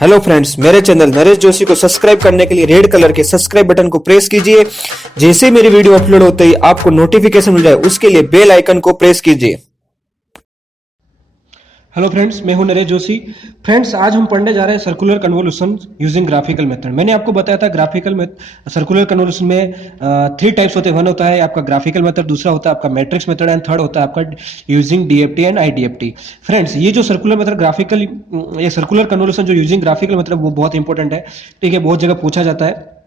Hello friends, मेरे channel Naresh Joshi को subscribe करने के लिए रेड कलर के सब्सक्राइब बटन को प्रेस कीजिए। जैसे ही मेरी वीडियो अपलोड होते ही आपको नोटिफिकेशन मिल जाए, उसके लिए बेल आइकन को प्रेस कीजिए। हेलो फ्रेंड्स, मैं हूं नरेश जोशी। फ्रेंड्स, आज हम पढ़ने जा रहे हैं circular convolution using graphical method. मैंने आपको बताया था सर्कुलर कन्वोल्यूशन में 3 टाइप्स होते हैं। वन होता है आपका ग्राफिकल मेथड, दूसरा होता है आपका मैट्रिक्स मेथड एंड थर्ड होता है आपका using DFT and IDFT. Friends, ये जो सर्कुलर मेथड ग्राफिकल ये सर्कुलर कन्वोल्यूशन जो यूजिंग ग्राफिकल मेथड वो बहुत इंपॉर्टेंट है। ठीक है, बहुत जगह पूछा जाता है,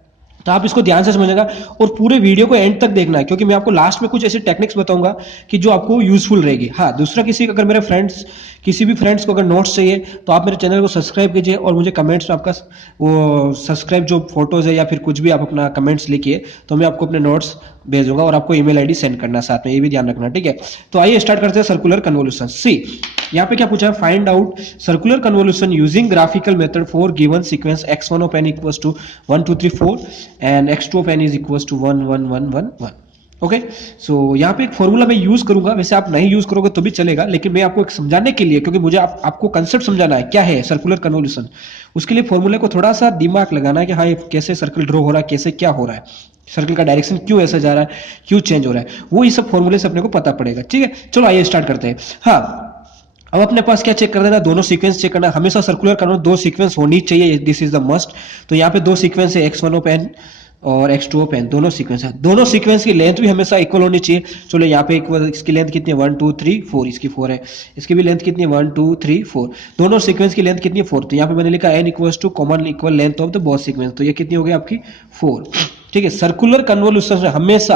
तो आप इसको ध्यान से समझेगा और पूरे वीडियो को एंड तक देखना है, क्योंकि मैं आपको लास्ट में कुछ ऐसी टेक्निक्स बताऊंगा कि जो आपको यूजफुल रहेगी। हाँ, दूसरा, अगर मेरे फ्रेंड्स किसी भी फ्रेंड्स को अगर नोट्स चाहिए तो आप मेरे चैनल को सब्सक्राइब कीजिए और मुझे कमेंट्स में आपका वो सब्सक्राइब जो फोटोज है या फिर कुछ भी आप अपना कमेंट्स लिखिए, तो मैं आपको अपने नोट्स भेजूंगा और आपको ईमेल आईडी सेंड करना साथ में, ये भी ध्यान रखना। ठीक है, तो आइए स्टार्ट करते हैं सर्कुलर कन्वोल्यूशन। सी, यहाँ पे क्या पूछा है, find out circular convolution using graphical method for given sequence x1 of n equals to 1 2 3 4 and x2 of n is equals to 1 1 1 1 1। Okay, so यहाँ पे एक फॉर्मूला मैं यूज करूंगा। वैसे आप नहीं यूज करोगे तो भी चलेगा, लेकिन मैं आपको एक समझाने के लिए, क्योंकि मुझे आपको कंसेप्ट समझाना है क्या है सर्कुलर कन्वोल्यूशन, उसके लिए फॉर्मूले को थोड़ा सा दिमाग लगाना है कि हाँ, ये कैसे सर्कल ड्रॉ हो रहा है, कैसे क्या हो रहा है, सर्कल का डायरेक्शन क्यों ऐसा जा रहा है, क्यों चेंज हो रहा है, वो ये सब फॉर्मूले से अपने को पता पड़ेगा। ठीक है, चलो आइए स्टार्ट करते हैं। हाँ, अब अपने पास क्या चेक कर देना, दोनों सीक्वेंस चेक करना। हमेशा सर्कुलर करना, 2 सीक्वेंस होनी चाहिए, दिस इज द मस्ट। तो यहाँ पे 2 सीक्वेंस है, x1 ऑफ n और x2 ऑफ n, दोनों सीक्वेंस है। दोनों सीक्वेंस की लेंथ भी हमेशा इक्वल होनी चाहिए। चलो यहाँ पे इक्वल, इसकी लेंथ कितनी है 1 2 3 4, इसकी 4 है। इसकी भी लेंथ कितनी है 1 2 3 4, दोनों सीक्वेंस की लेंथ कितनी है 4। तो यहाँ पे मैंने लिखा n equals to common equal length of the both sequence, तो ये कितनी हो गई आपकी 4। ठीक है, सर्कुलर कन्वोल्यूशन में हमेशा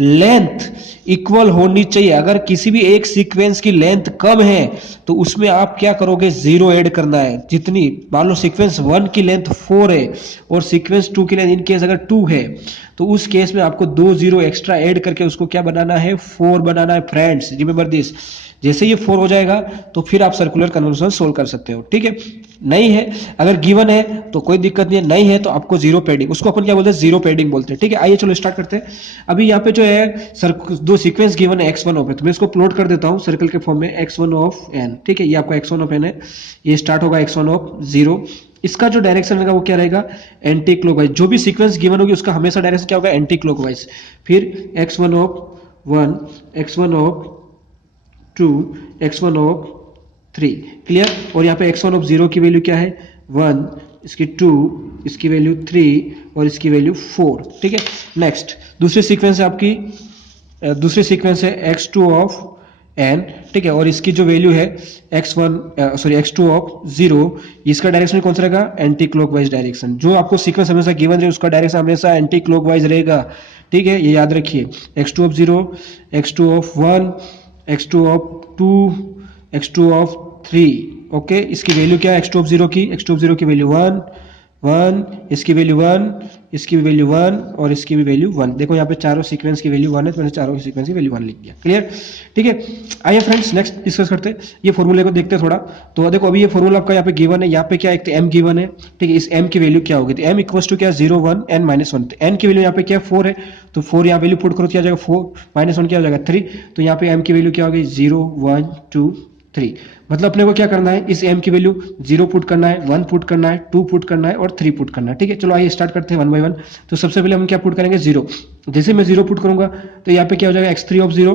लेंथ इक्वल होनी चाहिए। अगर किसी भी एक सीक्वेंस की लेंथ कम है तो उसमें आप क्या करोगे, 0 ऐड करना है। जितनी, मान लो सीक्वेंस 1 की लेंथ 4 है और सीक्वेंस 2 की लेंथ इन केस अगर 2 है, तो उस केस में आपको 2 0 एक्स्ट्रा ऐड करके उसको क्या बनाना है, 4 बनाना है। फ्रेंड्स, रिमेंबर दिस, जैसे ये 4 हो जाएगा तो फिर आप सर्कुलर कन्वोल्यूशन सोल्व कर सकते हो। ठीक है, नहीं है, अगर गिवन है तो कोई दिक्कत नहीं है, नहीं है तो आपको 0 पैडिंग, उसको अपन क्या बोलते हैं, 0 पैडिंग बोलते हैं। ठीक है, आइए चलो स्टार्ट करते हैं। अभी यहाँ पे जो है 2 सीक्वेंस गिवन है x1 ऑफ है, तो मैं इसको प्लॉट कर देता हूँ सर्कल के फॉर्म में, x1 ऑफ n। ठीक है, ये आपका x1 ऑफ n है, ये स्टार्ट होगा x1 ऑफ 0। इसका जो डायरेक्शन रहेगा वो क्या रहेगा, एंटी क्लॉकवाइज। जो भी सीक्वेंस गिवन होगी उसका हमेशा डायरेक्शन क्या होगा, एंटी क्लॉकवाइज। फिर x1 of 1, x1 of 2, x1 of 3। Clear, और यहाँ पे x1 ऑफ 0 की वैल्यू क्या है 1, इसकी 2, इसकी वैल्यू 3 और इसकी वैल्यू 4। ठीक है, नेक्स्ट दूसरी सीक्वेंस है आपकी, दूसरी सीक्वेंस है x2 ऑफ n। ठीक है, और इसकी जो वैल्यू है x2 ऑफ 0, इसका डायरेक्शन कौन सा रहेगा, एंटी क्लॉकवाइज डायरेक्शन। जो आपको सीक्वेंस हमेशा गिवन रहे उसका डायरेक्शन हमेशा एंटी क्लॉकवाइज रहेगा। ठीक है, ये याद रखिए, x2 of 0, x2 of 1, x2 of 2, x2 of 3। Okay, इसकी वैल्यू क्या है x2 ऑफ 0 की, x2 ऑफ 0 की वैल्यू 1 1, इसकी वैल्यू 1, इसकी भी वैल्यू 1 और इसकी भी वैल्यू 1। देखो यहाँ पे चारों सीक्वेंस की वैल्यू 1 है, तो मैंने चारों सीक्वेंस की वैल्यू 1 लिख दिया। क्लियर, ठीक है। आइए फ्रेंड्स, नेक्स्ट डिस्कस करते हैं, ये फॉर्मूले को देखते हैं थोड़ा। तो देखो, अभी ये फॉर्मूला आपका यहाँ पे गिवन है, यहाँ पे क्या, एक तो m गिवन है। ठीक है, इस m की वैल्यू क्या होगी, तो m इक्वल्स टू क्या, 0 1 n -1। तो n की वैल्यू यहाँ पे क्या 4 है, तो 4 यहाँ वैल्यू पुट करो, क्या हो जाएगा 4 -1 क्या हो जाएगा 3। तो यहाँ पे m की वैल्यू क्या होगी, 0 1 2 3। मतलब अपने को क्या करना है, इस m की वैल्यू 0 पुट करना है, 1 पुट करना है, 2 पुट करना है और 3 पुट करना है। ठीक है, चलो आइए स्टार्ट करते हैं 1 बाय 1। तो सबसे पहले हम क्या पुट करेंगे, 0। जैसे मैं 0 पुट करूंगा तो यहाँ पे क्या हो जाएगा, x3 ऑफ 0,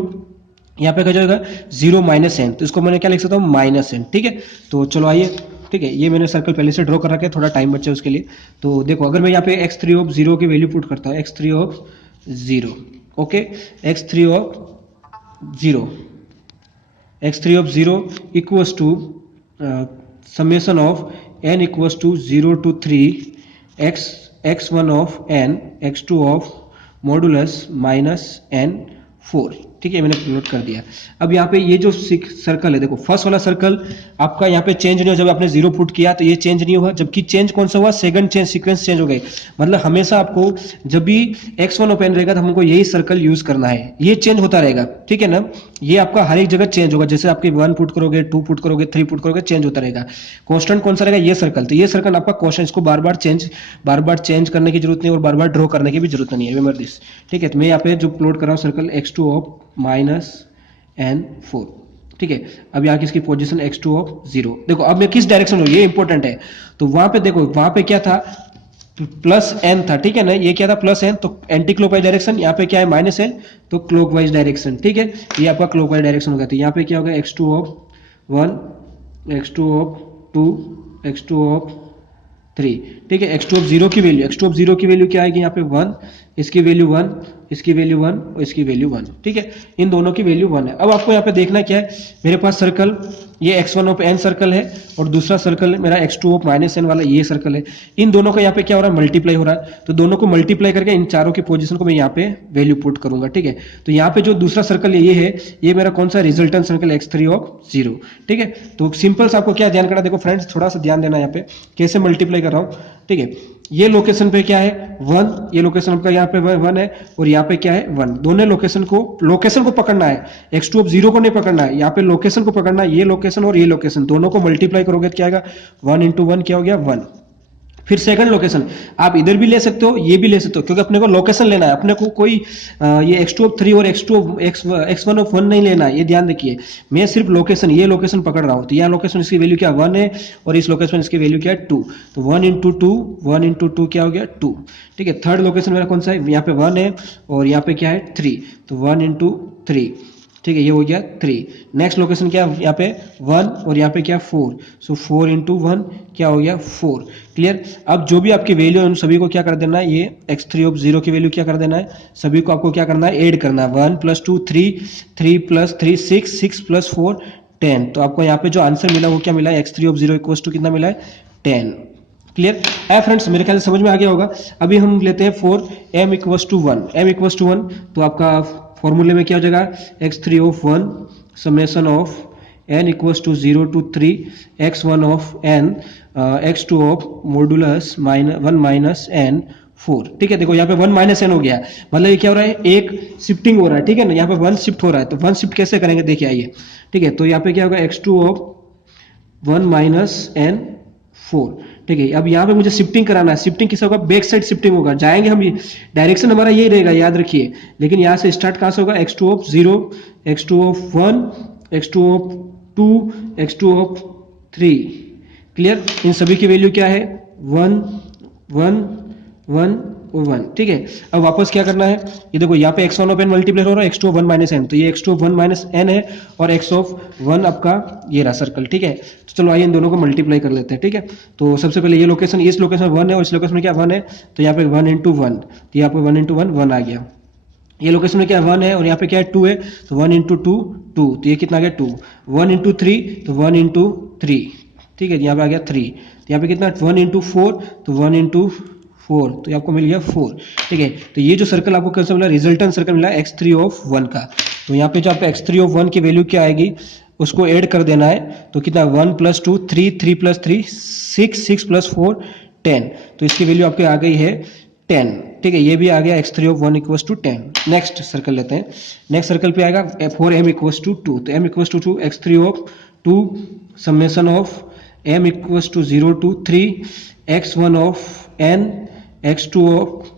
यहाँ पे क्या हो जाएगा 0 -n, तो इसको मैंने क्या लिख सकता हूँ, -n। ठीक है, तो चलो आइए। ठीक है, ये मैंने सर्कल पहले से ड्रॉ कर रखा है, थोड़ा टाइम बचे उसके लिए। तो देखो, अगर मैं यहाँ पे x3 ऑफ 0 की वैल्यू पुट करता हूँ, x3 of 0, okay, x3 of 0, x3 of 0 equals to summation of n equals to 0 to 3 x1 of n x2 of modulus minus n 4। ठीक है, मैंने प्लॉट कर दिया। अब यहाँ पे ये जो सर्कल है, देखो फर्स्ट वाला सर्कल आपका यहाँ पे चेंज नहीं हुआ, जब आपने 0 पुट किया तो ये चेंज नहीं हुआ, जबकि चेंज कौन सा हुआ, सेकंड चेंज, सीक्वेंस चेंज हो गए। मतलब हमेशा आपको जब भी x1 ओपन रहेगा तो हमको यही सर्कल यूज करना है, ये चेंज होता रहेगा। ठीक है ना, ये आपका हर एक जगह चेंज होगा, जैसे आपके 1 पुट करोगे, 2 पुट करोगे, 3 पुट करोगे, चेंज होता रहेगा। कॉन्स्टेंट कौन सा रहेगा, ये सर्कल। तो ये सर्कल आपका कॉन्स्टेंट, इसको बार बार चेंज करने की जरूरत नहीं और बार बार ड्रॉ करने की भी जरूरत नहीं है, रिमेंबर दिस। ठीक है, तो मैं यहाँ पे जो प्लॉट कर रहा हूँ सर्कल x2 ऑफ -n 4। ठीक है। अब यहाँ की इसकी पोजीशन x2 ऑफ 0, देखो अब मैं किस डायरेक्शन हूँ ये इंपॉर्टेंट है। तो वहां पे देखो, वहां पे क्या था, प्लस एन था, ठीक है ना, ये क्या था प्लस एन, तो एंटी क्लॉकवाइज डायरेक्शन, यहाँ पे क्या है माइनस एन, तो क्लॉकवाइज डायरेक्शन, ठीक है। ये आपका क्लॉकवाइज डायरेक्शन हो गया। तो यहाँ पे क्या होगा x2 of 1, x2 of 2, x2 of 3, ठीक है। x2 ऑफ 0 की वैल्यू, x2 ऑफ 0 की वैल्यू क्या आएगी यहाँ पे 1, इसकी वैल्यू 1, इसकी वैल्यू 1 और इसकी वैल्यू 1, ठीक है। इन दोनों की वैल्यू 1 है। अब आपको यहाँ पे देखना क्या है, मेरे पास सर्कल ये x1 ऑफ n सर्कल है और दूसरा सर्कल मेरा x2 ऑफ माइनस एन वाला ये सर्कल है। इन दोनों का यहाँ पे क्या हो रहा है, मल्टीप्लाई हो रहा है। तो दोनों को मल्टीप्लाई करके इन चारों की पोजीशन को मैं यहाँ पे वैल्यू पुट करूंगा, ठीक है। तो यहाँ पे जो दूसरा सर्कल ये है, ये मेरा कौन सा रिजल्टेंट सर्कल x3 ऑफ 0, ठीक है। तो सिंपल से आपको क्या ध्यान करना, देखो फ्रेंड्स थोड़ा सा ध्यान देना यहाँ पे कैसे मल्टीप्लाई कर रहा हूँ, ठीक है। ये लोकेशन पे क्या है 1, ये लोकेशन आपका यहाँ पे 1 है और यहाँ पे क्या है 1, दोनों लोकेशन को पकड़ना है, x2 ऑफ 0 को नहीं पकड़ना है, यहाँ पे लोकेशन को पकड़ना है। ये लोकेशन और ये लोकेशन दोनों को मल्टीप्लाई करोगे तो क्या आएगा 1 इंटू 1 क्या हो गया 1। फिर सेकंड लोकेशन आप इधर भी ले सकते हो, ये भी ले सकते हो, क्योंकि अपने को लोकेशन लेना है, अपने को कोई ये x2 ऑफ 3 और x1 ऑफ 1 नहीं लेना है, ये ध्यान रखिए। मैं सिर्फ लोकेशन, ये लोकेशन पकड़ रहा हूँ। तो यहाँ लोकेशन इसकी वैल्यू क्या 1 है और इस लोकेशन इसकी वैल्यू क्या है 2। तो 1 इंटू 2 क्या हो गया 2, ठीक है। थर्ड लोकेशन मेरा कौन सा है, यहाँ पे 1 है और यहाँ पे क्या है 3, तो 1 इंटू 3, ठीक है, ये हो गया 3। नेक्स्ट लोकेशन क्या है, यहाँ पे 1 और यहाँ पे क्या 4, सो 4 इंटू 1 क्या हो गया 4, क्लियर। अब जो भी आपकी वैल्यू है उन सभी को क्या कर देना है, ये x3 ऑफ 0 की वैल्यू क्या कर देना है, सभी को आपको क्या करना है ऐड करना है। 1 + 2 3, 3 + 3 6, 6 + 4 10। तो आपको यहाँ पे जो आंसर मिला वो क्या मिला है, x3 ऑफ 0 इक्वल्स टू कितना मिला है 10, क्लियर है फ्रेंड्स। मेरे ख्याल से समझ में आ गया होगा। अभी हम लेते हैं 4 m = 1, m = 1, तो आपका फॉर्मूले में क्या हो जाएगा x3 of 1 summation of n = 0 to 3 x1 of n x2 of modulus 1 minus n 4, ठीक है। देखो यहाँ पे 1 माइनस n हो गया, मतलब ये क्या हो रहा है, एक शिफ्टिंग हो रहा है, ठीक है ना। यहाँ पे 1 शिफ्ट हो रहा है, तो 1 शिफ्ट कैसे करेंगे देखिए आइए, ठीक है। तो यहाँ पे क्या होगा x2 ऑफ 1 माइनस n 4, ठीक है। अब यहाँ पे मुझे शिफ्टिंग कराना है, शिफ्टिंग किस होगा, बैक साइड शिफ्टिंग होगा, जाएंगे हम, डायरेक्शन हमारा यही रहेगा याद रखिए, लेकिन यहाँ से स्टार्ट कहाँ से होगा, x2 of 0, x2 of 1, x2 of 2, x2 of 3, clear. इन सभी की वैल्यू क्या है 1 1 1 और 1, ठीक है। अब वापस क्या करना है, ये देखो यहाँ पे x1 ऑफ n मल्टीप्लाई हो रहा है x2 ऑफ 1 माइनस n, तो ये x2 ऑफ 1 माइनस n है और x ऑफ 1 आपका ये रहा सर्कल, ठीक है। तो चलो आइए इन दोनों को मल्टीप्लाई कर लेते हैं, ठीक है। तो सबसे पहले ये लोकेशन, इस लोकेशन में 1 है और इस लोकेशन में क्या 1 है, तो यहाँ पे 1 इंटू 1, तो यहाँ पे 1 इंटू 1 1 आ गया। ये लोकेशन में क्या 1 है और यहाँ पे क्या है 2 है, तो 1 इंटू 2 2, तो ये कितना आ गया 2, 1 इंटू 3, तो 1 इंटू 3, ठीक है, यहाँ पे आ गया 3, तो यहाँ पे कितना 1 इंटू 4, तो 1 इंटू 4, तो आपको मिल गया 4, ठीक है। तो ये जो सर्कल आपको कैसे मिला, रिजल्टेंट सर्कल मिला x3 ऑफ 1 का। तो यहाँ पे जो आपका x3 ऑफ 1 की वैल्यू क्या आएगी उसको ऐड कर देना है, तो कितना 1 + 2 3, 3 + 3 6, 6 + 4 10, तो इसकी वैल्यू आपके आ गई है 10, ठीक है। ये भी आ गया x3 ऑफ 1 = 10। नेक्स्ट सर्कल लेते हैं, नेक्स्ट सर्कल पे आएगा 4m = 2, तो m = 2, x3 of 2 summation of m = 0 to 3 x1 of n x2 of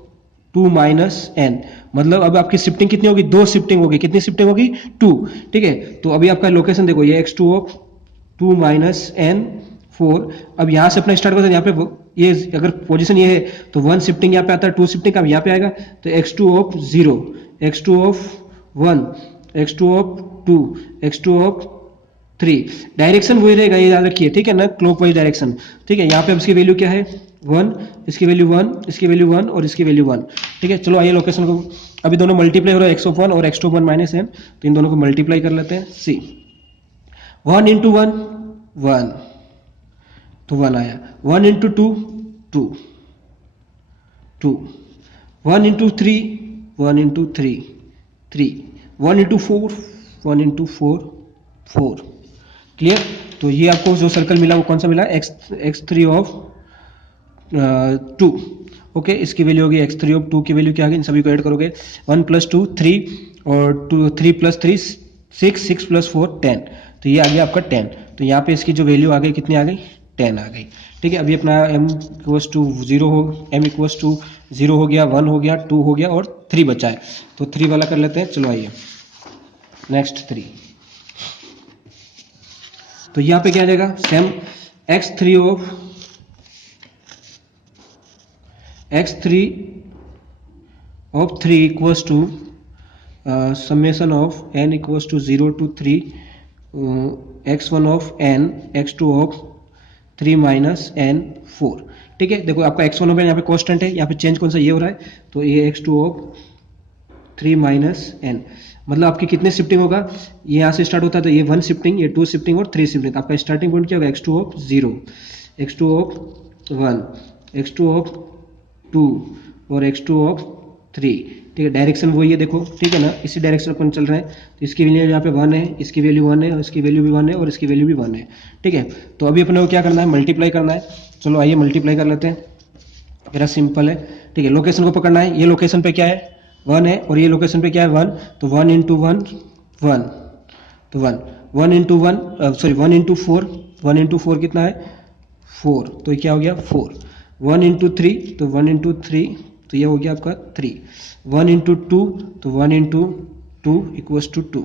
2 minus n, मतलब अब आपकी शिफ्टिंग कितनी होगी, 2 शिफ्टिंग होगी, कितनी शिफ्टिंग होगी 2, ठीक है। तो अभी आपका लोकेशन देखो, ये x2 ऑफ 2 माइनस n 4, अब यहाँ से अपना स्टार्ट करते हैं, यहाँ पे ये अगर पोजीशन ये है तो 1 शिफ्टिंग यहाँ पे आता है, 2 शिफ्टिंग का यहाँ पे आएगा, तो x2 of 0, x2 of 1, x2 of 2, x2 of 3, direction वही रहेगा ये याद रखिए, ठीक है ना, क्लॉकवाइज डायरेक्शन, ठीक है। यहाँ पे अब इसकी वैल्यू क्या है 1, इसकी वैल्यू 1, इसकी वैल्यू 1 और इसकी वैल्यू 1, ठीक है। चलो आइए लोकेशन को, अभी दोनों मल्टीप्लाई हो रहा है x ऑफ 1 और x2 ऑफ 1 माइनस n, तो इन दोनों को मल्टीप्लाई कर लेते हैं। सी 1 इंटू 1 1, तो 1 आया, 1 into 2 2 2, 1 into 3 1 into 3 3, 1 into 4 1 into 4 4, clear. तो ये आपको जो सर्कल मिला वो कौन सा मिला, x3 ऑफ 2, ओके। इसकी वैल्यू होगी x3 ऑफ 2 की वैल्यू क्या होगी, इन सभी को ऐड करोगे, 1 + 2 3 और 3 + 3 6, 6 + 4 10, तो ये आ गया आपका 10। तो यहाँ पे इसकी जो वैल्यू आ गई कितनी आ गई 10 आ गई, ठीक है। अभी अपना m = 0 हो, m = 0 हो गया, 1 हो गया, 2 हो गया और 3 बचा है, तो 3 वाला कर लेते हैं। चलो आइए नेक्स्ट 3, तो यहाँ पे क्या आ जाएगा, same x3 of 3 equals to summation of n equals to 0 to 3 x1 of n x2 of 3 minus n 4। ठीक है, देखो आपका x1 ऑफ n यहाँ पे कांस्टेंट है, यहाँ पे चेंज कौन सा ये हो रहा है, तो ये x2 ऑफ 3 माइनस n, मतलब आपकी कितने शिफ्टिंग होगा, ये यहाँ से स्टार्ट होता है तो ये 1 शिफ्टिंग, ये 2 शिफ्टिंग और 3 शिफ्टिंग। आपका स्टार्टिंग पॉइंट क्या होगा, x2 of 0, x2 of 1, x2 of 2 और x2 ऑफ 3। ठीक है, डायरेक्शन वही है देखो, ठीक है ना, इसी डायरेक्शन अपन चल रहे हैं, तो इसकी वैल्यू यहाँ पे 1 है, इसकी वैल्यू 1 है, और इसकी वैल्यू भी 1 है, और इसकी वैल्यू भी 1 है। ठीक है, तो अभी अपने को क्या करना है, मल्टीप्लाई करना है। चलो आइए मल्टीप्लाई कर लेते हैं, मेरा सिंपल है। ठीक है, लोकेशन को पकड़ना है, ये लोकेशन पे क्या है 1 है, और ये लोकेशन पे क्या है 1, तो 1 इंटू 1 1, तो 1 इंटू 1 सॉरी 1 इंटू 4, 1 इंटू 4 कितना है 4, तो ये क्या हो गया 4, 1 इंटू 3, तो 1 इंटू 3 तो ये हो गया आपका 3, 1 इंटू 2, तो 1 इंटू 2 इक्वल्स टू 2।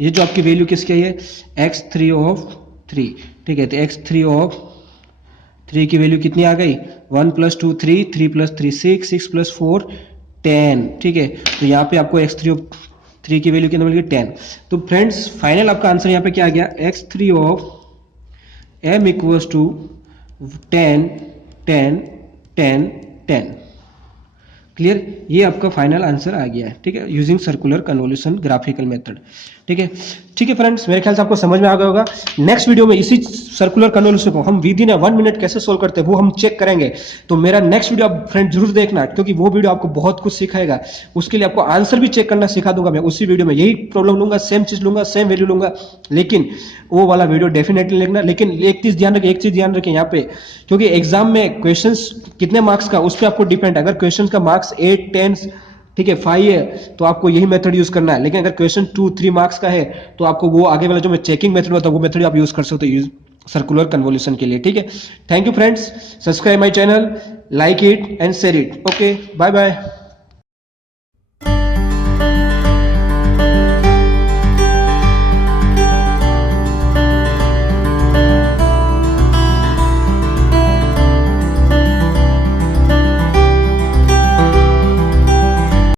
ये जो आपकी वैल्यू किसकी है, x3 ऑफ 3। ठीक है, तो x3 ऑफ 3 की वैल्यू कितनी आ गई, 1 प्लस 2 3, 3 प्लस 3 6, 6 प्लस 4 10। ठीक है, तो यहाँ पे आपको x3 ऑफ 3 की वैल्यू कितना मिल गई 10। तो फ्रेंड्स फाइनल आपका आंसर यहाँ पे क्या आ गया, x3 of m equals to 10 10 10 10। Clear, ये आपका फाइनल आंसर आ गया है। ठीक है, using circular convolution graphical method. ठीक है, ठीक है फ्रेंड्स, मेरे ख्याल से आपको समझ में आ गया होगा। नेक्स्ट वीडियो में इसी सर्कुलर कन्वोल्यूशन को हम विद इन 1 मिनट कैसे सोल्व करते हैं वो हम चेक करेंगे। तो मेरा नेक्स्ट वीडियो आप फ्रेंड जरूर देखना, क्योंकि वो वीडियो आपको बहुत कुछ सिखाएगा। उसके लिए आपको आंसर भी चेक करना सिखा दूंगा मैं उसी वीडियो में, यही प्रॉब्लम लूंगा, सेम चीज लूंगा, सेम वैल्यू लूंगा, लेकिन वो वाला वीडियो डेफिनेटली देखना। लेकिन एक चीज ध्यान रखें यहाँ पे, क्योंकि एग्जाम में क्वेश्चंस कितने मार्क्स का उस पर आपको डिपेंड है। अगर क्वेश्चन का मार्क्स 8 10 ठीक है 5 है तो आपको यही मेथड यूज करना है, लेकिन अगर क्वेश्चन 2 3 मार्क्स का है तो आपको वो आगे वाला जो मैं चेकिंग मेथड होता है वो मेथड आप यूज कर सकते हो सर्कुलर कन्वोल्यूशन के लिए। ठीक है, thank you friends, subscribe my channel, like it and share it. Okay, bye bye.